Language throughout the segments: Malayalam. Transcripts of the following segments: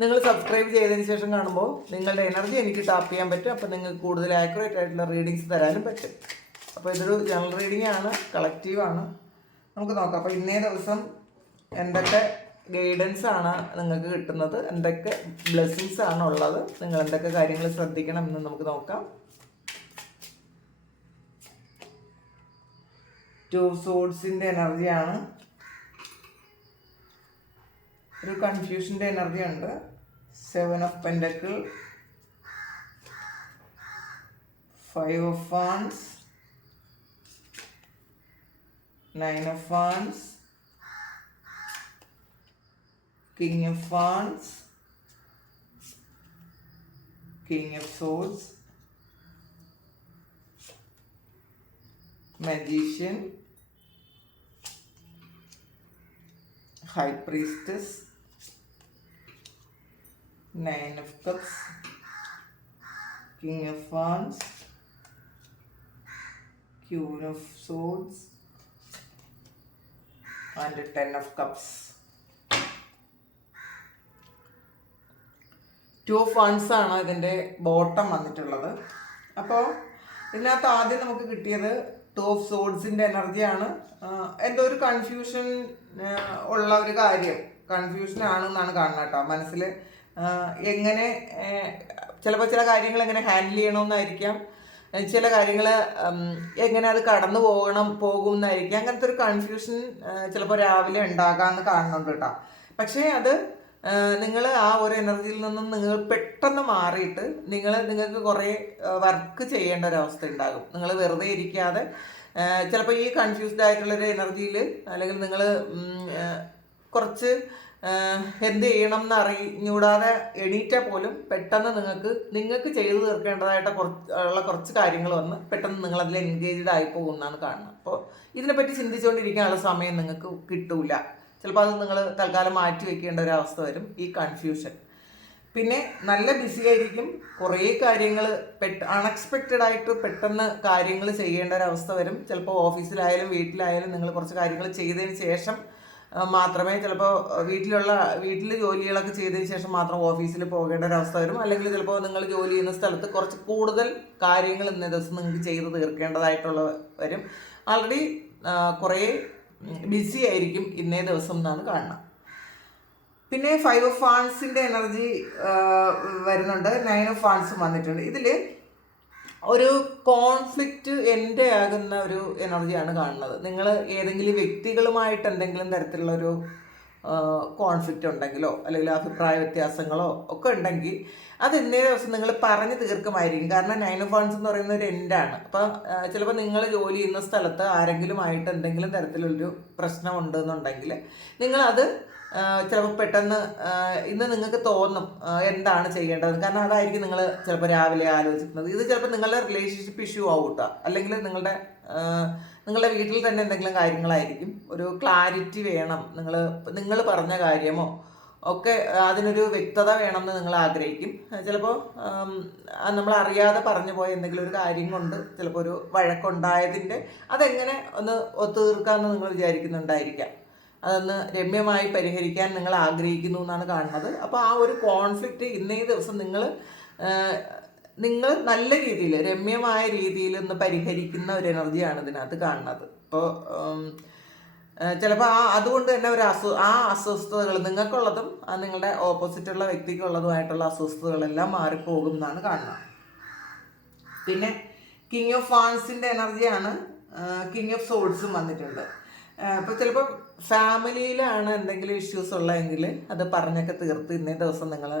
നിങ്ങൾ സബ്സ്ക്രൈബ് ചെയ്തതിന് ശേഷം കാണുമ്പോൾ നിങ്ങളുടെ എനർജി എനിക്ക് ടാപ്പ് ചെയ്യാൻ പറ്റും. അപ്പോൾ നിങ്ങൾക്ക് കൂടുതൽ ആക്യുറേറ്റ് ആയിട്ടുള്ള റീഡിങ്സ് തരാനും പറ്റും. അപ്പോൾ ഇതൊരു ജനറൽ റീഡിംഗ് ആണ് കളക്റ്റീവ് ആണ്. നമുക്ക് നോക്കാം. അപ്പോൾ ഇന്നേ ദിവസം എന്തൊക്കെ ഗൈഡൻസ് ആണ് നിങ്ങൾക്ക് കിട്ടുന്നത്? എന്തൊക്കെ ബ്ലെസ്സിങ്സ് ആണ് ഉള്ളത്? നിങ്ങൾ എന്തൊക്കെ കാര്യങ്ങൾ ശ്രദ്ധിക്കണം എന്ന് നമുക്ക് നോക്കാം. ടു സോഡ്സിന്റെ എനർജിയാണ് ഒരു കൺഫ്യൂഷന്റെ എനർജി ഉണ്ട്. Seven of pentacle five of fans nine of fans king of fans king of swords magician high priestess. Nine of cups. King of wands. Queen of swords. And ten of cups. Two of wands ആണ് ഇതിന്റെ ബോട്ടം വന്നിട്ടുള്ളത്. അപ്പോൾ ഇതിനകത്ത് ആദ്യം നമുക്ക് കിട്ടിയത് ടു ഓഫ് സോഡ്സിന്റെ എനർജിയാണ് എന്തോ ഒരു കൺഫ്യൂഷൻ ഉള്ള ഒരു കാര്യം. കൺഫ്യൂഷൻ ആണെന്നാണ് കാണുന്നത് കേട്ടോ. മനസ്സിൽ എങ്ങനെ ചിലപ്പോൾ ചില കാര്യങ്ങൾ എങ്ങനെ ഹാൻഡിൽ ചെയ്യണമെന്നായിരിക്കാം ചില കാര്യങ്ങൾ എങ്ങനെ അത് കടന്നു പോകണം പോകും എന്നായിരിക്കാം അങ്ങനത്തെ ഒരു കൺഫ്യൂഷൻ ചിലപ്പോൾ രാവിലെ ഉണ്ടാകാമെന്ന് കാണുന്നുണ്ട് കേട്ടോ. പക്ഷേ അത് നിങ്ങൾ ആ ഒരു എനർജിയിൽ നിന്നും നിങ്ങൾ പെട്ടെന്ന് മാറിയിട്ട് നിങ്ങൾ നിങ്ങൾക്ക് കുറേ വർക്ക് ചെയ്യേണ്ട ഒരവസ്ഥ ഉണ്ടാകും. നിങ്ങൾ വെറുതെ ഇരിക്കാതെ ചിലപ്പോൾ ഈ കൺഫ്യൂസ്ഡ് ആയിട്ടുള്ളൊരു എനർജിയിൽ അല്ലെങ്കിൽ നിങ്ങൾ കുറച്ച് എന്ത് ചെയ്യണം എന്ന് അറിഞ്ഞൂടാതെ എണീറ്റാൽ പോലും പെട്ടെന്ന് നിങ്ങൾക്ക് നിങ്ങൾക്ക് ചെയ്തു തീർക്കേണ്ടതായിട്ട് കുറച്ച് ഉള്ള കുറച്ച് കാര്യങ്ങൾ വന്ന് പെട്ടെന്ന് നിങ്ങൾ അതിൽ എൻഗേജ്ഡ് ആയി പോകുന്നതാണ് കാണുന്നത്. അപ്പോൾ ഇതിനെപ്പറ്റി ചിന്തിച്ചുകൊണ്ടിരിക്കാനുള്ള സമയം നിങ്ങൾക്ക് കിട്ടൂല. ചിലപ്പോൾ അത് നിങ്ങൾ തൽക്കാലം മാറ്റി വെക്കേണ്ട ഒരു അവസ്ഥ വരും ഈ കൺഫ്യൂഷൻ പിന്നെ നല്ല ബിസി ആയിരിക്കും കുറേ കാര്യങ്ങൾ പെട്ട അൺഎക്സ്പെക്റ്റഡ് ആയിട്ട് പെട്ടെന്ന് കാര്യങ്ങൾ ചെയ്യേണ്ട ഒരു അവസ്ഥ വരും. ചിലപ്പോൾ ഓഫീസിലായാലും വീട്ടിലായാലും നിങ്ങൾ കുറച്ച് കാര്യങ്ങൾ ചെയ്തതിന് ശേഷം മാത്രമേ ചിലപ്പോൾ വീട്ടിലുള്ള വീട്ടിൽ ജോലികളൊക്കെ ചെയ്തതിന് ശേഷം മാത്രം ഓഫീസിൽ പോകേണ്ട ഒരു അവസ്ഥ വരും. അല്ലെങ്കിൽ ചിലപ്പോൾ നിങ്ങൾ ജോലി ചെയ്യുന്ന സ്ഥലത്ത് കുറച്ച് കൂടുതൽ കാര്യങ്ങൾ ഇന്നേ ദിവസം നിങ്ങൾക്ക് ചെയ്ത് തീർക്കേണ്ടതായിട്ടുള്ള വരും. ആൾറെഡി കുറേ ബിസി ആയിരിക്കും ഇന്നേ ദിവസം എന്നാണ് കാണുന്നത്. പിന്നെ ഫൈവ് ഓഫ് ഫാൻസിന്റെ എനർജി വരുന്നുണ്ട്. നയൻ ഓഫ് ഫാൻസും വന്നിട്ടുണ്ട്. ഇതിൽ ഒരു കോൺഫ്ലിക്റ്റ് എന്റെ ആകുന്ന ഒരു എനർജിയാണ് കാണുന്നത്. നിങ്ങൾ ഏതെങ്കിലും വ്യക്തികളുമായിട്ട് എന്തെങ്കിലും തരത്തിലുള്ള ഒരു കോൺഫ്ലിക്റ്റ് ഉണ്ടെങ്കിലോ അല്ലെങ്കിൽ അഭിപ്രായ വ്യത്യാസങ്ങളോ ഒക്കെ ഉണ്ടെങ്കിൽ അത് ഇന്നേ ദിവസം നിങ്ങൾ പറഞ്ഞു തീർക്കുമായിരിക്കും. കാരണം നയൻ ഓഫ് വൺസ് എന്ന് പറയുന്ന ഒരു എൻഡാണ് അപ്പം ചിലപ്പോൾ നിങ്ങൾ ജോലി ചെയ്യുന്ന സ്ഥലത്ത് ആരെങ്കിലുമായിട്ട് എന്തെങ്കിലും തരത്തിലൊരു പ്രശ്നം ഉണ്ടെന്നുണ്ടെങ്കിൽ നിങ്ങളത് ചിലപ്പോൾ പെട്ടെന്ന് ഇന്ന് നിങ്ങൾക്ക് തോന്നും എന്താണ് ചെയ്യേണ്ടത് കാരണം അതായിരിക്കും നിങ്ങൾ ചിലപ്പോൾ രാവിലെ ആലോചിക്കുന്നത്. ഇത് ചിലപ്പോൾ നിങ്ങളുടെ റിലേഷൻഷിപ്പ് ഇഷ്യൂ ആവൂട്ടോ അല്ലെങ്കിൽ നിങ്ങളുടെ നിങ്ങളുടെ വീട്ടിൽ തന്നെ എന്തെങ്കിലും കാര്യങ്ങളായിരിക്കും. ഒരു ക്ലാരിറ്റി വേണം. നിങ്ങൾ നിങ്ങൾ പറഞ്ഞ കാര്യമോ ഒക്കെ അതിനൊരു വ്യക്തത വേണമെന്ന് നിങ്ങൾ ആഗ്രഹിക്കും. ചിലപ്പോൾ നമ്മൾ അറിയാതെ പറഞ്ഞു പോയ എന്തെങ്കിലും ഒരു കാര്യം കൊണ്ട് ചിലപ്പോൾ ഒരു വഴക്കുണ്ടായതിന്റെ അതെങ്ങനെ ഒന്ന് ഒത്തുതീർക്കാമെന്ന് നിങ്ങൾ വിചാരിക്കുന്നുണ്ടായിരിക്കാം. അതൊന്ന് രമ്യമായി പരിഹരിക്കാൻ നിങ്ങൾ ആഗ്രഹിക്കുന്നു എന്നാണ് കാണുന്നത്. അപ്പോൾ ആ ഒരു കോൺഫ്ലിക്റ്റ് ഇന്നേ ദിവസം നിങ്ങൾ നിങ്ങൾ നല്ല രീതിയിൽ രമ്യമായ രീതിയിൽ ഒന്ന് പരിഹരിക്കുന്ന ഒരു എനർജിയാണ് ഇതിനകത്ത് കാണുന്നത്. ഇപ്പോൾ ചിലപ്പോൾ ആ അതുകൊണ്ട് തന്നെ ഒരു അസു ആ അസ്വസ്ഥതകൾ നിങ്ങൾക്കുള്ളതും നിങ്ങളുടെ ഓപ്പോസിറ്റുള്ള വ്യക്തിക്കുള്ളതുമായിട്ടുള്ള അസ്വസ്ഥതകളെല്ലാം മാറിപ്പോകും എന്നാണ് കാണുന്നത്. പിന്നെ കിങ് ഓഫ് ഫാൻസിന്റെ എനർജിയാണ് കിങ് ഓഫ് സോൾസും വന്നിട്ടുണ്ട്. ഇപ്പോൾ ചിലപ്പോൾ ഫാമിലിയിലാണ് എന്തെങ്കിലും ഇഷ്യൂസ് ഉള്ളതെങ്കിൽ അത് പറഞ്ഞൊക്കെ തീർത്ത് ഇന്നേ ദിവസം നിങ്ങൾ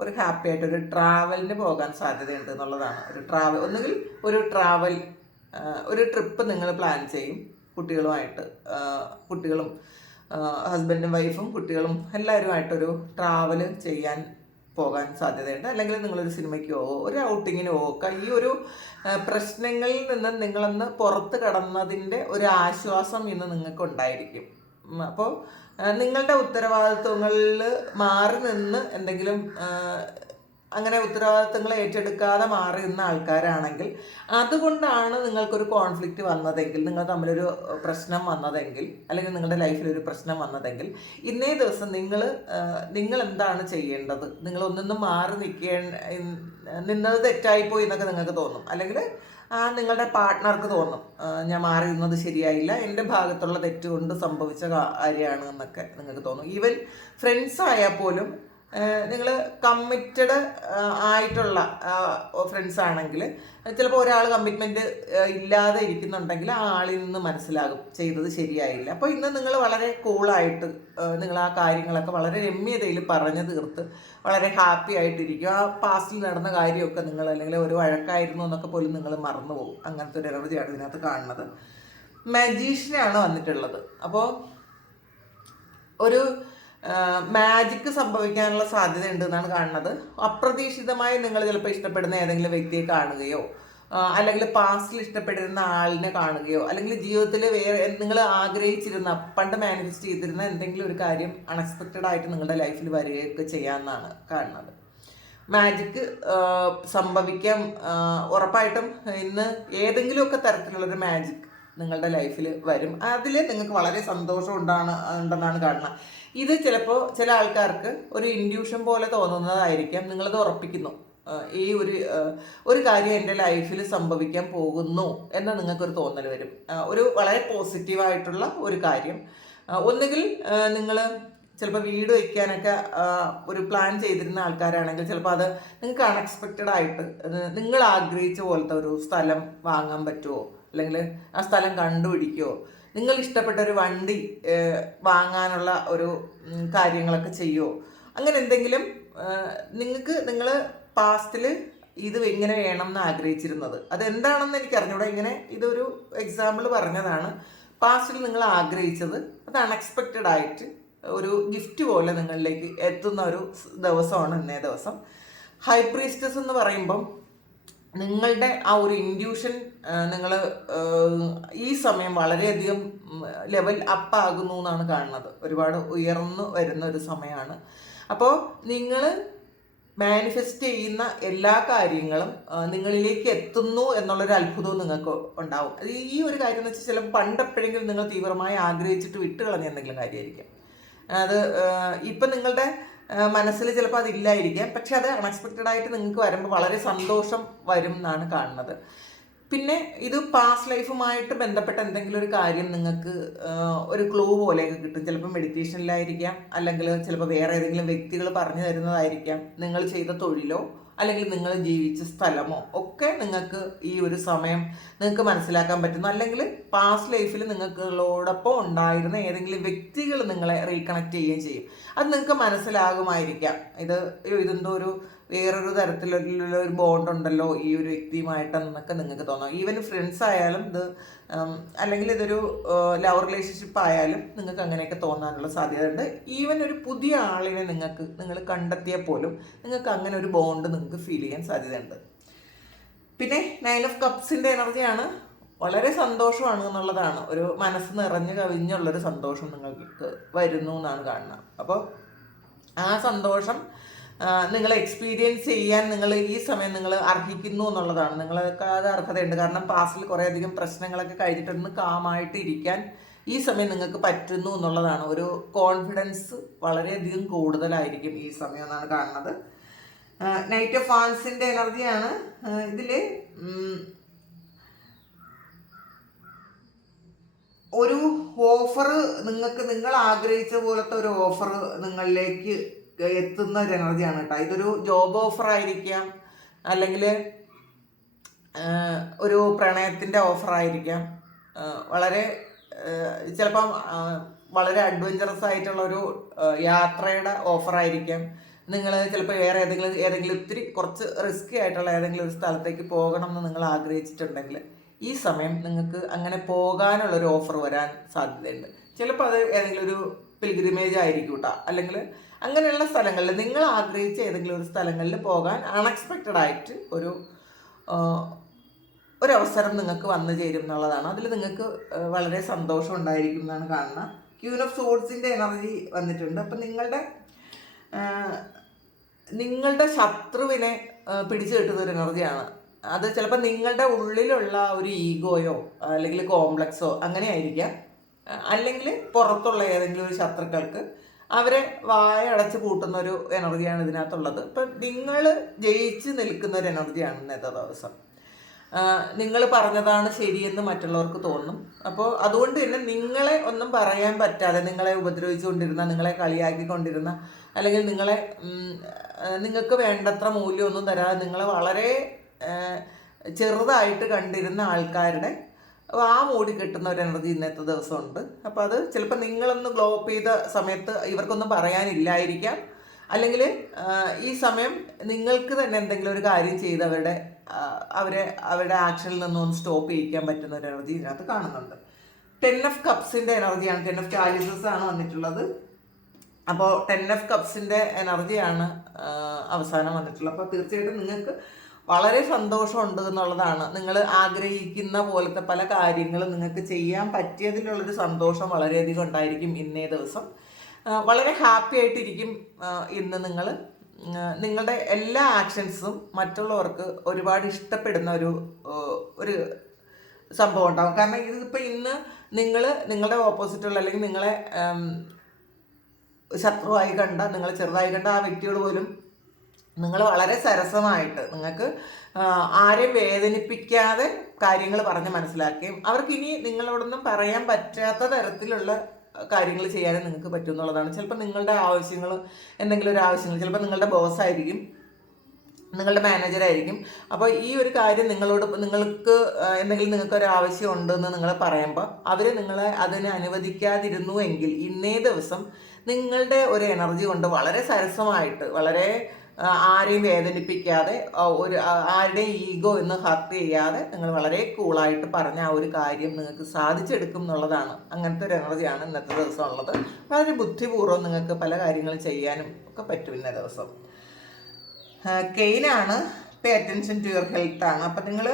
ഒരു ഹാപ്പി ആയിട്ട് ഒരു ട്രാവലിന് പോകാൻ സാധ്യതയുണ്ട് എന്നുള്ളതാണ്. ഒരു ട്രാവൽ ഒന്നുകിൽ ഒരു ട്രാവൽ ഒരു ട്രിപ്പ് നിങ്ങൾ പ്ലാൻ ചെയ്യും കുട്ടികളുമായിട്ട് കുട്ടികളും ഹസ്ബൻഡും വൈഫും കുട്ടികളും എല്ലാവരുമായിട്ടൊരു ട്രാവൽ ചെയ്യാൻ പോകാൻ സാധ്യതയുണ്ട്. അല്ലെങ്കിൽ നിങ്ങളൊരു സിനിമയ്ക്കോ ഒരു ഔട്ടിങ്ങിനോ ഒക്കെ ഈ ഒരു പ്രശ്നങ്ങളിൽ നിന്ന് നിങ്ങളൊന്ന് പുറത്ത് കടന്നതിന്റെ ഒരു ആശ്വാസം ഇന്ന് നിങ്ങൾക്ക് ഉണ്ടായിരിക്കും അപ്പോൾ നിങ്ങളുടെ ഉത്തരവാദിത്വങ്ങളിൽ മാറി നിന്ന് എന്തെങ്കിലും അങ്ങനെ ഉത്തരവാദിത്തങ്ങൾ ഏറ്റെടുക്കാതെ മാറിയുന്ന ആൾക്കാരാണെങ്കിൽ അതുകൊണ്ടാണ് നിങ്ങൾക്കൊരു കോൺഫ്ലിക്റ്റ് വന്നതെങ്കിൽ നിങ്ങൾ തമ്മിലൊരു പ്രശ്നം വന്നതെങ്കിൽ അല്ലെങ്കിൽ നിങ്ങളുടെ ലൈഫിൽ ഒരു പ്രശ്നം വന്നതെങ്കിൽ ഇന്നേ ദിവസം നിങ്ങൾ നിങ്ങൾ എന്താണ് ചെയ്യേണ്ടത്? നിങ്ങൾ ഒന്നൊന്നും മാറി നിൽക്കേ നിന്നത് തെറ്റായിപ്പോയി എന്നൊക്കെ നിങ്ങൾക്ക് തോന്നും. അല്ലെങ്കിൽ നിങ്ങളുടെ പാർട്ട്ണർക്ക് തോന്നും ഞാൻ മാറി നിന്നത് ശരിയായില്ല എന്റെ ഭാഗത്തുള്ള തെറ്റുകൊണ്ട് സംഭവിച്ച കാര്യമാണ് എന്നൊക്കെ നിങ്ങൾക്ക് തോന്നും. ഈവൻ ഫ്രണ്ട്സ് ആയാൽ പോലും നിങ്ങൾ കമ്മിറ്റഡ് ആയിട്ടുള്ള ഫ്രണ്ട്സ് ആണെങ്കിൽ ചിലപ്പോൾ ഒരാൾ കമ്മിറ്റ്മെന്റ് ഇല്ലാതെ ഇരിക്കുന്നുണ്ടെങ്കിൽ ആ ആളിൽ നിന്ന് മനസ്സിലാകും ചെയ്തത് ശരിയായില്ല. അപ്പോൾ ഇന്ന് നിങ്ങൾ വളരെ കൂളായിട്ട് നിങ്ങൾ ആ കാര്യങ്ങളൊക്കെ വളരെ രമ്യതയിൽ പറഞ്ഞു തീർത്ത് വളരെ ഹാപ്പി ആയിട്ടിരിക്കും. ആ പാസ്റ്റിൽ നടന്ന കാര്യമൊക്കെ നിങ്ങൾ അല്ലെങ്കിൽ ഒരു വഴക്കായിരുന്നു എന്നൊക്കെ പോലും നിങ്ങൾ മറന്നു പോകും. അങ്ങനത്തെ ഒരു എനർജിയാണ് ഇതിനകത്ത് കാണുന്നത്. മജീഷ്യനാണ് വന്നിട്ടുള്ളത്. അപ്പോൾ ഒരു മാജിക് സംഭവിക്കാനുള്ള സാധ്യത ഉണ്ടെന്നാണ് കാണുന്നത്. അപ്രതീക്ഷിതമായി നിങ്ങൾ ചിലപ്പോൾ ഇഷ്ടപ്പെടുന്ന ഏതെങ്കിലും വ്യക്തിയെ കാണുകയോ അല്ലെങ്കിൽ പാസ്റ്റിൽ ഇഷ്ടപ്പെട്ടിരുന്ന ആളിനെ കാണുകയോ അല്ലെങ്കിൽ ജീവിതത്തിൽ വേറെ നിങ്ങൾ ആഗ്രഹിച്ചിരുന്ന പണ്ട് മാനിഫെസ്റ്റ് ചെയ്തിരുന്ന എന്തെങ്കിലും ഒരു കാര്യം അൺഎക്സ്പെക്റ്റഡ് ആയിട്ട് നിങ്ങളുടെ ലൈഫിൽ വരികയൊക്കെ ചെയ്യാമെന്നാണ് കാണുന്നത്. മാജിക്ക് സംഭവിക്കാം ആ, ഉറപ്പായിട്ടും ഇന്ന് ഏതെങ്കിലുമൊക്കെ തരത്തിലുള്ളൊരു മാജിക് നിങ്ങളുടെ ലൈഫിൽ വരും. അതിൽ നിങ്ങൾക്ക് വളരെ സന്തോഷം ഉണ്ടാണ് ഉണ്ടെന്നാണ് കാണുന്നത്. ഇത് ചിലപ്പോൾ ചില ആൾക്കാർക്ക് ഒരു ഇൻഡ്യൂഷൻ പോലെ തോന്നുന്നതായിരിക്കാം. നിങ്ങളത് ഉറപ്പിക്കുന്നു. ഈ ഒരു ഒരു കാര്യം എന്റെ ലൈഫിൽ സംഭവിക്കാൻ പോകുന്നു എന്ന് നിങ്ങൾക്കൊരു തോന്നൽ വരും. ഒരു വളരെ പോസിറ്റീവായിട്ടുള്ള ഒരു കാര്യം. ഒന്നുകിൽ നിങ്ങൾ ചിലപ്പോൾ വീട് വയ്ക്കാനൊക്കെ ഒരു പ്ലാൻ ചെയ്തിരുന്ന ആൾക്കാരാണെങ്കിൽ ചിലപ്പോൾ അത് നിങ്ങൾക്ക് അൺഎക്സ്പെക്റ്റഡ് ആയിട്ട് നിങ്ങൾ ആഗ്രഹിച്ച പോലത്തെ ഒരു സ്ഥലം വാങ്ങാൻ പറ്റുമോ? അല്ലെങ്കിൽ ആ സ്ഥലം കണ്ടുപിടിക്കുകയോ നിങ്ങൾ ഇഷ്ടപ്പെട്ട ഒരു വണ്ടി വാങ്ങാനുള്ള ഒരു കാര്യങ്ങളൊക്കെ ചെയ്യുമോ അങ്ങനെ എന്തെങ്കിലും നിങ്ങൾക്ക് നിങ്ങൾ പാസ്റ്റിൽ ഇത് എങ്ങനെ വേണം എന്ന് ആഗ്രഹിച്ചിരുന്നത്. അത് എന്താണെന്ന് എനിക്ക് അറിഞ്ഞൂടെ ഇങ്ങനെ ഇതൊരു എക്സാമ്പിൾ പറഞ്ഞതാണ്. പാസ്റ്റിൽ നിങ്ങൾ ആഗ്രഹിച്ചത് അത് അൺഎക്സ്പെക്റ്റഡ് ആയിട്ട് ഒരു ഗിഫ്റ്റ് പോലെ നിങ്ങളിലേക്ക് എത്തുന്ന ഒരു ദിവസമാണ് ഇന്നേ ദിവസം. ഹൈപ്രീസ്റ്റസ് എന്ന് പറയുമ്പം നിങ്ങളുടെ ആ ഒരു ഇൻഡ്യൂഷൻ നിങ്ങൾ ഈ സമയം വളരെയധികം ലെവൽ അപ്പ് ആകുന്നു എന്നാണ് കാണുന്നത്. ഒരുപാട് ഉയർന്നു വരുന്ന ഒരു സമയമാണ്. അപ്പോൾ നിങ്ങൾ മാനിഫെസ്റ്റ് ചെയ്യുന്ന എല്ലാ കാര്യങ്ങളും നിങ്ങളിലേക്ക് എത്തുന്നു എന്നുള്ളൊരു അത്ഭുതവും നിങ്ങൾക്ക് ഉണ്ടാവും. അത് ഈ ഒരു കാര്യം എന്ന് വെച്ചാൽ ചിലപ്പോൾ പണ്ടെപ്പോഴെങ്കിലും നിങ്ങൾ തീവ്രമായി ആഗ്രഹിച്ചിട്ട് വിട്ട് കളഞ്ഞ എന്തെങ്കിലും കാര്യമായിരിക്കും. അത് ഇപ്പം നിങ്ങളുടെ മനസ്സിൽ ചിലപ്പോൾ അതില്ലായിരിക്കാം. പക്ഷെ അത് അൺഎക്സ്പെക്റ്റഡ് ആയിട്ട് നിങ്ങൾക്ക് വരുമ്പോൾ വളരെ സന്തോഷം വരും എന്നാണ് കാണുന്നത്. പിന്നെ ഇത് പാസ്റ്റ് ലൈഫുമായിട്ട് ബന്ധപ്പെട്ട എന്തെങ്കിലും ഒരു കാര്യം നിങ്ങൾക്ക് ഒരു ക്ലൂ പോലെയൊക്കെ കിട്ടും. ചിലപ്പോൾ മെഡിറ്റേഷനിലായിരിക്കാം അല്ലെങ്കിൽ ചിലപ്പോൾ വേറെ ഏതെങ്കിലും വ്യക്തികൾ പറഞ്ഞു തരുന്നതായിരിക്കാം. നിങ്ങൾ ചെയ്ത തൊഴിലോ അല്ലെങ്കിൽ നിങ്ങൾ ജീവിച്ച സ്ഥലമോ ഒക്കെ നിങ്ങൾക്ക് ഈ ഒരു സമയം നിങ്ങൾക്ക് മനസ്സിലാക്കാൻ പറ്റുന്നു. അല്ലെങ്കിൽ പാസ്റ്റ് ലൈഫിൽ നിങ്ങൾക്കുള്ളോടൊപ്പം ഉണ്ടായിരുന്ന ഏതെങ്കിലും വ്യക്തികൾ നിങ്ങളെ റീകണക്ട് ചെയ്യുകയും ചെയ്യും. അത് നിങ്ങൾക്ക് മനസ്സിലാകുമായിരിക്കാം. ഇത് ഇതെന്തോ ഒരു വേറൊരു തരത്തിലുള്ള ഒരു ബോണ്ട് ഉണ്ടല്ലോ ഈ ഒരു വ്യക്തിയുമായിട്ടെന്നൊക്കെ നിങ്ങൾക്ക് തോന്നാം. ഈവൻ ഫ്രണ്ട്സ് ആയാലും ഇത് അല്ലെങ്കിൽ ഇതൊരു ലവ് റിലേഷൻഷിപ്പ് ആയാലും നിങ്ങൾക്ക് അങ്ങനെയൊക്കെ തോന്നാനുള്ള സാധ്യതയുണ്ട്. ഈവൻ ഒരു പുതിയ ആളിനെ നിങ്ങൾക്ക് നിങ്ങൾ കണ്ടെത്തിയാൽ പോലും നിങ്ങൾക്ക് അങ്ങനെ ഒരു ബോണ്ട് നിങ്ങൾക്ക് ഫീൽ ചെയ്യാൻ സാധ്യതയുണ്ട്. പിന്നെ നയൻ ഓഫ് കപ്സിന്റെ എനർജിയാണ് വളരെ സന്തോഷമാണ് എന്നുള്ളതാണ്. ഒരു മനസ്സ് നിറഞ്ഞു കവിഞ്ഞുള്ളൊരു സന്തോഷം നിങ്ങൾക്ക് വരുന്നു എന്നാണ് കാണുന്നത്. അപ്പോൾ ആ സന്തോഷം നിങ്ങൾ എക്സ്പീരിയൻസ് ചെയ്യാൻ നിങ്ങൾ ഈ സമയം നിങ്ങൾ അർഹിക്കുന്നു എന്നുള്ളതാണ്. നിങ്ങൾക്ക് അത് അർഹതയുണ്ട്. കാരണം പാസ്റ്റിൽ കുറേയധികം പ്രശ്നങ്ങളൊക്കെ കഴിഞ്ഞിട്ടൊന്ന് കാമായിട്ട് ഇരിക്കാൻ ഈ സമയം നിങ്ങൾക്ക് പറ്റുന്നു എന്നുള്ളതാണ്. ഒരു കോൺഫിഡൻസ് വളരെയധികം കൂടുതലായിരിക്കും ഈ സമയം എന്നാണ് കാണുന്നത്. നൈറ്റ് ഓഫ് ഫാൻസിന്റെ എനർജിയാണ് ഇതിൽ ഒരു ഓഫർ നിങ്ങൾക്ക് നിങ്ങൾ ആഗ്രഹിച്ച പോലത്തെ ഒരു ഓഫർ നിങ്ങളിലേക്ക് എത്തുന്ന ഒരു എനർജിയാണ് കേട്ടോ. ഇതൊരു ജോബ് ഓഫർ ആയിരിക്കാം. അല്ലെങ്കിൽ ഒരു പ്രണയത്തിന്റെ ഓഫർ ആയിരിക്കാം. വളരെ ചിലപ്പം വളരെ അഡ്വഞ്ചറസ് ആയിട്ടുള്ള ഒരു യാത്രയുടെ ഓഫർ ആയിരിക്കാം. നിങ്ങൾ ചിലപ്പോൾ വേറെ ഏതെങ്കിലും ഏതെങ്കിലും ഇത്തിരി കുറച്ച് റിസ്ക് ആയിട്ടുള്ള ഏതെങ്കിലും ഒരു സ്ഥലത്തേക്ക് പോകണം എന്ന് നിങ്ങൾ ആഗ്രഹിച്ചിട്ടുണ്ടെങ്കിൽ ഈ സമയം നിങ്ങൾക്ക് അങ്ങനെ പോകാനുള്ളൊരു ഓഫർ വരാൻ സാധ്യതയുണ്ട്. ചിലപ്പോൾ അത് ഏതെങ്കിലും ഒരു പിൽഗ്രിമേജ് ആയിരിക്കും കേട്ടോ. അല്ലെങ്കിൽ അങ്ങനെയുള്ള സ്ഥലങ്ങളിൽ നിങ്ങൾ ആഗ്രഹിച്ച ഏതെങ്കിലും ഒരു സ്ഥലങ്ങളിൽ പോകാൻ അൺഎക്സ്പെക്റ്റഡ് ആയിട്ട് ഒരു ഒരു അവസരം നിങ്ങൾക്ക് വന്നു ചേരും എന്നുള്ളതാണ്. അതിൽ നിങ്ങൾക്ക് വളരെ സന്തോഷം ഉണ്ടായിരിക്കും എന്നാണ് കാണുന്നത്. ക്യൂൻ ഓഫ് സോഡ്സിന്റെ എനർജി വന്നിട്ടുണ്ട്. അപ്പം നിങ്ങളുടെ നിങ്ങളുടെ ശത്രുവിനെ പിടിച്ചു കിട്ടുന്ന ഒരു എനർജിയാണ് അത് ചിലപ്പോൾ നിങ്ങളുടെ ഉള്ളിലുള്ള ഒരു ഈഗോയോ അല്ലെങ്കിൽ കോംപ്ലക്സോ അങ്ങനെ ആയിരിക്കാം അല്ലെങ്കിൽ പുറത്തുള്ള ഏതെങ്കിലും ഒരു ശത്രുക്കൾക്ക് അവരെ വായ അടച്ച് കൂട്ടുന്ന ഒരു എനർജിയാണ് ഇതിനകത്തുള്ളത്. ഇപ്പം നിങ്ങൾ ജയിച്ച് നിൽക്കുന്ന ഒരു എനർജിയാണ് ഇന്നത്തെ ദിവസം. നിങ്ങൾ പറഞ്ഞതാണ് ശരിയെന്ന് മറ്റുള്ളവർക്ക് തോന്നും. അപ്പോൾ അതുകൊണ്ട് തന്നെ നിങ്ങളെ ഒന്നും പറയാൻ പറ്റാതെ നിങ്ങളെ ഉപദ്രവിച്ചുകൊണ്ടിരുന്ന നിങ്ങളെ കളിയാക്കിക്കൊണ്ടിരുന്ന അല്ലെങ്കിൽ നിങ്ങളെ നിങ്ങൾക്ക് വേണ്ടത്ര മൂല്യമൊന്നും തരാതെ നിങ്ങളെ വളരെ ചെറുതായിട്ട് കണ്ടിരുന്ന ആൾക്കാരുടെ ആ മൂടി കിട്ടുന്ന ഒരു എനർജി ഇന്നത്തെ ദിവസമുണ്ട്. അപ്പോൾ അത് ചിലപ്പോൾ നിങ്ങളൊന്ന് ഗ്ലോ അപ്പ് ചെയ്ത സമയത്ത് ഇവർക്കൊന്നും പറയാനില്ലായിരിക്കാം. അല്ലെങ്കിൽ ഈ സമയം നിങ്ങൾക്ക് തന്നെ എന്തെങ്കിലും ഒരു കാര്യം ചെയ്ത് അവരുടെ അവരെ അവരുടെ ആക്ഷനിൽ നിന്നൊന്ന് സ്റ്റോപ്പ് ചെയ്യിക്കാൻ പറ്റുന്ന ഒരു എനർജി ഇതിനകത്ത് കാണുന്നുണ്ട്. ടെൻ എഫ് കപ്സിന്റെ എനർജിയാണ് ടെൻ എഫ് ചാലിസസ് ആണ് വന്നിട്ടുള്ളത്. അപ്പോൾ ടെൻ എഫ് കപ്സിന്റെ എനർജിയാണ് അവസാനം വന്നിട്ടുള്ളത്. അപ്പോൾ തീർച്ചയായിട്ടും നിങ്ങൾക്ക് വളരെ സന്തോഷമുണ്ട് എന്നുള്ളതാണ്. നിങ്ങൾ ആഗ്രഹിക്കുന്ന പോലത്തെ പല കാര്യങ്ങളും നിങ്ങൾക്ക് ചെയ്യാൻ പറ്റിയതിലുള്ളൊരു സന്തോഷം വളരെയധികം ഉണ്ടായിരിക്കും ഇന്നേ ദിവസം. വളരെ ഹാപ്പി ആയിട്ടിരിക്കും ഇന്ന് നിങ്ങൾ. നിങ്ങളുടെ എല്ലാ ആക്ഷൻസും മറ്റുള്ളവർക്ക് ഒരുപാട് ഇഷ്ടപ്പെടുന്ന ഒരു ഒരു സംഭവം ഉണ്ടാകും കാരണം ഇതിപ്പോൾ ഇന്ന് നിങ്ങൾ നിങ്ങളുടെ ഓപ്പോസിറ്റുള്ള അല്ലെങ്കിൽ നിങ്ങളെ ശത്രുവായി കണ്ട നിങ്ങളെ ചെറുതായി കണ്ട ആ വ്യക്തിയോട് പോലും നിങ്ങൾ വളരെ സരസമായിട്ട് നിങ്ങൾക്ക് ആരെ വേദനിപ്പിക്കാതെ കാര്യങ്ങൾ പറഞ്ഞ് മനസ്സിലാക്കുകയും അവർക്ക് ഇനി നിങ്ങളോടൊന്നും പറയാൻ പറ്റാത്ത തരത്തിലുള്ള കാര്യങ്ങൾ ചെയ്യാനും നിങ്ങൾക്ക് പറ്റും എന്നുള്ളതാണ്. ചിലപ്പോൾ നിങ്ങളുടെ ആവശ്യങ്ങൾ എന്തെങ്കിലും ഒരു ആവശ്യങ്ങൾ ചിലപ്പോൾ നിങ്ങളുടെ ബോസ് ആയിരിക്കും നിങ്ങളുടെ മാനേജറായിരിക്കും അപ്പോൾ ഈ ഒരു കാര്യം നിങ്ങളോട് നിങ്ങൾക്ക് എന്തെങ്കിലും നിങ്ങൾക്ക് ഒരു ആവശ്യം ഉണ്ടെന്ന് നിങ്ങൾ പറയുമ്പോൾ അവർ നിങ്ങളെ അതിനെ അനുവദിക്കാതിരുന്നു എങ്കിൽ ഇന്നേ ദിവസം നിങ്ങളുടെ ഒരു എനർജി കൊണ്ട് വളരെ സരസമായിട്ട് വളരെ ആരെയും വേദനിപ്പിക്കാതെ ഒരു ആരുടെയും ഈഗോ എന്ന് ഹർട്ട് ചെയ്യാതെ നിങ്ങൾ വളരെ കൂളായിട്ട് പറഞ്ഞ ആ ഒരു കാര്യം നിങ്ങൾക്ക് സാധിച്ചെടുക്കും എന്നുള്ളതാണ് അങ്ങനത്തെ ഒരു എനർജിയാണ് ഇന്നത്തെ ദിവസം ഉള്ളത് വളരെ ബുദ്ധിപൂർവം നിങ്ങൾക്ക് പല കാര്യങ്ങളും ചെയ്യാനും ഒക്കെ പറ്റും ഇന്ന ദിവസം. കെയിനാണ് pay attention to your health ആണ്. അപ്പം നിങ്ങൾ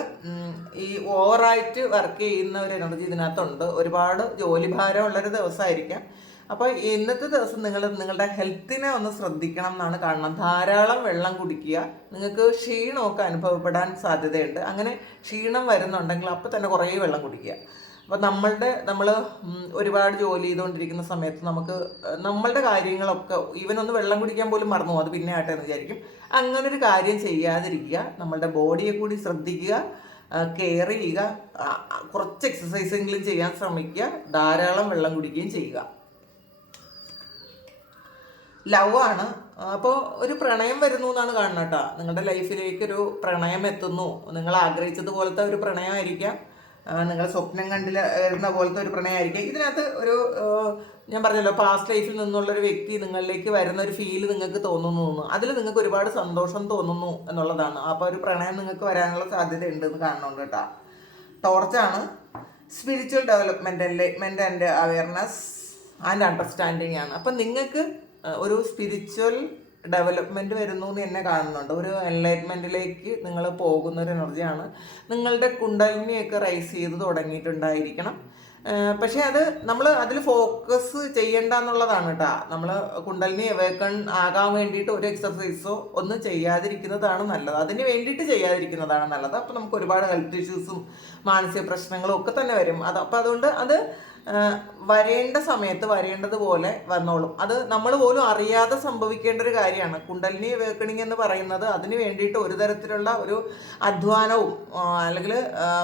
ഈ ഓവറായിട്ട് വർക്ക് ചെയ്യുന്ന ഒരു എനർജി ഇതിനകത്തുണ്ട്. ഒരുപാട് ജോലി ഭാരമുള്ളൊരു ദിവസമായിരിക്കാം. അപ്പോൾ ഇന്നത്തെ ദിവസം നിങ്ങൾ നിങ്ങളുടെ ഹെൽത്തിനെ ഒന്ന് ശ്രദ്ധിക്കണം എന്നാണ് കാണണം. ധാരാളം വെള്ളം കുടിക്കുക. നിങ്ങൾക്ക് ക്ഷീണമൊക്കെ അനുഭവപ്പെടാൻ സാധ്യതയുണ്ട്. അങ്ങനെ ക്ഷീണം വരുന്നുണ്ടെങ്കിൽ അപ്പോൾ തന്നെ കുറേ വെള്ളം കുടിക്കുക. അപ്പോൾ നമ്മളുടെ നമ്മൾ ഒരുപാട് ജോലി ചെയ്തുകൊണ്ടിരിക്കുന്ന സമയത്ത് നമുക്ക് നമ്മളുടെ കാര്യങ്ങളൊക്കെ ഈവൻ ഒന്ന് വെള്ളം കുടിക്കാൻ പോലും മറന്നു പോകും. അത് പിന്നെ ആട്ടെ എന്ന് വിചാരിക്കും. അങ്ങനെ ഒരു കാര്യം ചെയ്യാതിരിക്കുക. നമ്മളുടെ ബോഡിയെ കൂടി ശ്രദ്ധിക്കുക. കെയർ ചെയ്യുക. കുറച്ച് എക്സസൈസെങ്കിലും ചെയ്യാൻ ശ്രമിക്കുക. ധാരാളം വെള്ളം കുടിക്കുകയും ചെയ്യുക. ലവ് ആണ് അപ്പോൾ ഒരു പ്രണയം വരുന്നു എന്നാണ് കാണുന്നത് കേട്ടോ. നിങ്ങളുടെ ലൈഫിലേക്ക് ഒരു പ്രണയം എത്തുന്നു. നിങ്ങൾ ആഗ്രഹിച്ചതുപോലത്തെ ഒരു പ്രണയമായിരിക്കാം. നിങ്ങൾ സ്വപ്നം കണ്ടിൽ വരുന്ന പോലത്തെ ഒരു പ്രണയമായിരിക്കാം. ഇതിനകത്ത് ഒരു ഞാൻ പറഞ്ഞല്ലോ പാസ്റ്റ് ലൈഫിൽ നിന്നുള്ള ഒരു വ്യക്തി നിങ്ങളിലേക്ക് വരുന്ന ഒരു ഫീൽ നിങ്ങൾക്ക് തോന്നുന്നു. അതിൽ നിങ്ങൾക്ക് ഒരുപാട് സന്തോഷം തോന്നുന്നു എന്നുള്ളതാണ്. അപ്പോൾ ഒരു പ്രണയം നിങ്ങൾക്ക് വരാനുള്ള സാധ്യത ഉണ്ടെന്ന് കാണുന്നുണ്ട് കേട്ടോ. ടോർച്ചാണ്. Spiritual development enlightenment and awareness and understanding ആണ്. അപ്പം നിങ്ങൾക്ക് ഒരു സ്പിരിച്വൽ ഡെവലപ്മെന്റ് വരുന്നു എന്ന് തന്നെ കാണുന്നുണ്ട്. ഒരു എൻലൈറ്റ്മെന്റിലേക്ക് നിങ്ങൾ പോകുന്ന ഒരു എനർജിയാണ് നിങ്ങളുടെ കുണ്ടലിനിയൊക്കെ റൈസ് ചെയ്ത് തുടങ്ങിയിട്ടുണ്ടായിരിക്കണം. പക്ഷെ അത് നമ്മൾ അതിൽ ഫോക്കസ് ചെയ്യേണ്ട എന്നുള്ളതാണ് കേട്ടോ നമ്മൾ കുണ്ടലിനി അവേക്കൺ ആകാൻ വേണ്ടിയിട്ട് ഒരു എക്സർസൈസോ ഒന്നും ചെയ്യാതിരിക്കുന്നതാണ് നല്ലത്. അതിന് വേണ്ടിയിട്ട് ചെയ്യാതിരിക്കുന്നതാണ് നല്ലത്. അപ്പോൾ നമുക്ക് ഒരുപാട് ഹെൽത്ത് ഇഷ്യൂസും മാനസിക പ്രശ്നങ്ങളും ഒക്കെ തന്നെ വരും. അത് അപ്പോൾ അതുകൊണ്ട് അത് വരേണ്ട സമയത്ത് വരേണ്ടതുപോലെ വന്നോളും. അത് നമ്മൾ പോലും അറിയാതെ സംഭവിക്കേണ്ട ഒരു കാര്യമാണ്. കുണ്ടലിനി വേക്കണിങ് എന്ന് പറയുന്നത് അതിന് വേണ്ടിയിട്ട് ഒരു തരത്തിലുള്ള ഒരു അധ്വാനവും അല്ലെങ്കിൽ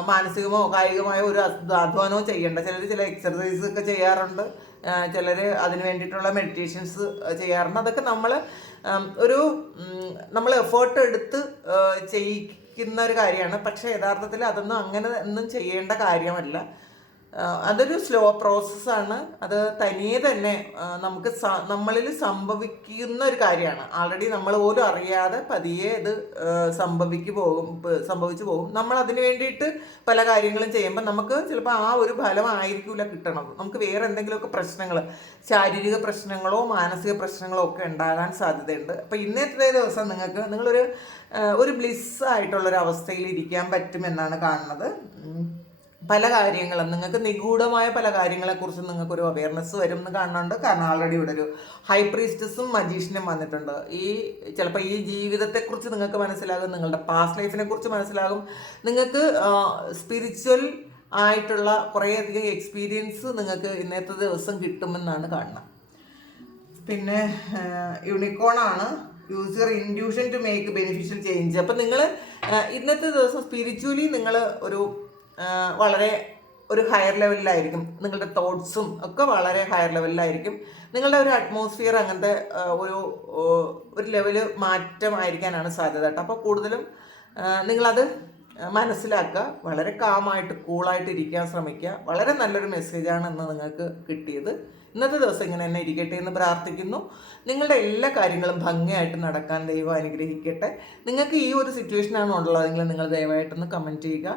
മാനസികമോ കായികമായ ഒരു അധ്വ- അധ്വാനവും ചെയ്യേണ്ട. ചിലർ ചില എക്സർസൈസ് ഒക്കെ ചെയ്യാറുണ്ട്. ചിലർ അതിന് വേണ്ടിയിട്ടുള്ള മെഡിറ്റേഷൻസ് ചെയ്യാറുണ്ട്. അതൊക്കെ നമ്മൾ ഒരു നമ്മൾ എഫേർട്ട് എടുത്ത് ചെയ്യിക്കുന്ന ഒരു കാര്യമാണ്. പക്ഷേ യഥാർത്ഥത്തിൽ അതൊന്നും അങ്ങനെ ഒന്നും ചെയ്യേണ്ട കാര്യമല്ല. അതൊരു സ്ലോ പ്രോസസ്സാണ് അത് തനിയെ തന്നെ നമുക്ക് നമ്മളിൽ സംഭവിക്കുന്ന ഒരു കാര്യമാണ്. ആൾറെഡി നമ്മൾ പോലും അറിയാതെ പതിയെ ഇത് സംഭവിക്കു പോകും സംഭവിച്ചു പോകും. നമ്മൾ അതിന് വേണ്ടിയിട്ട് പല കാര്യങ്ങളും ചെയ്യുമ്പോൾ നമുക്ക് ചിലപ്പോൾ ആ ഒരു ഫലം ആയിരിക്കില്ല കിട്ടണത്. നമുക്ക് വേറെ എന്തെങ്കിലുമൊക്കെ പ്രശ്നങ്ങൾ ശാരീരിക പ്രശ്നങ്ങളോ മാനസിക പ്രശ്നങ്ങളോ ഒക്കെ ഉണ്ടാകാൻ സാധ്യതയുണ്ട്. അപ്പോൾ ഇന്നത്തെ ദിവസം നിങ്ങൾക്ക് നിങ്ങളൊരു ഒരു ബ്ലിസ് ആയിട്ടുള്ളൊരു അവസ്ഥയിൽ ഇരിക്കാൻ പറ്റുമെന്നാണ് കാണുന്നത്. പല കാര്യങ്ങളും നിങ്ങൾക്ക് നിഗൂഢമായ പല കാര്യങ്ങളെക്കുറിച്ച് നിങ്ങൾക്കൊരു അവയർനെസ് വരും എന്ന് കാണുന്നുണ്ട്. കാരണം ആൾറെഡി ഇവിടെ ഒരു ഹൈ പ്രീസ്റ്റസും മജീഷ്യനും വന്നിട്ടുണ്ട്. ഈ ചിലപ്പോൾ ഈ ജീവിതത്തെക്കുറിച്ച് നിങ്ങൾക്ക് മനസ്സിലാകും നിങ്ങളുടെ പാസ്റ്റ് ലൈഫിനെ കുറിച്ച് മനസ്സിലാകും. നിങ്ങൾക്ക് സ്പിരിച്വൽ ആയിട്ടുള്ള കുറേയധികം എക്സ്പീരിയൻസ് നിങ്ങൾക്ക് ഇന്നത്തെ ദിവസം കിട്ടുമെന്നാണ് കാണുന്നത്. പിന്നെ യൂണിക്കോണാണ് use your intuition to make beneficial change അപ്പം നിങ്ങൾ ഇന്നത്തെ ദിവസം സ്പിരിച്വലി നിങ്ങൾ ഒരു വളരെ ഒരു ഹയർ ലെവലിലായിരിക്കും നിങ്ങളുടെ തോട്ട്സും ഒക്കെ വളരെ ഹയർ ലെവലിലായിരിക്കും നിങ്ങളുടെ ഒരു അറ്റ്മോസ്ഫിയർ അങ്ങനത്തെ ഒരു ഒരു ലെവൽ മാറ്റമായിരിക്കാനാണ് സാധ്യത കേട്ടോ. അപ്പോൾ കൂടുതലും നിങ്ങളത് മനസ്സിലാക്കുക വളരെ കാമായിട്ട് കൂളായിട്ട് ഇരിക്കാൻ ശ്രമിക്കുക. വളരെ നല്ലൊരു മെസ്സേജാണ് ഇന്ന് നിങ്ങൾക്ക് കിട്ടിയത്. ഇന്നത്തെ ദിവസം ഇങ്ങനെ തന്നെ ഇരിക്കട്ടെ എന്ന് പ്രാർത്ഥിക്കുന്നു. നിങ്ങളുടെ എല്ലാ കാര്യങ്ങളും ഭംഗിയായിട്ട് നടക്കാൻ ദൈവം അനുഗ്രഹിക്കട്ടെ. നിങ്ങൾക്ക് ഈ ഒരു സിറ്റുവേഷനാണ് ഉള്ളതെങ്കിൽ നിങ്ങൾ ദയവായിട്ടൊന്ന് കമന്റ് ചെയ്യുക.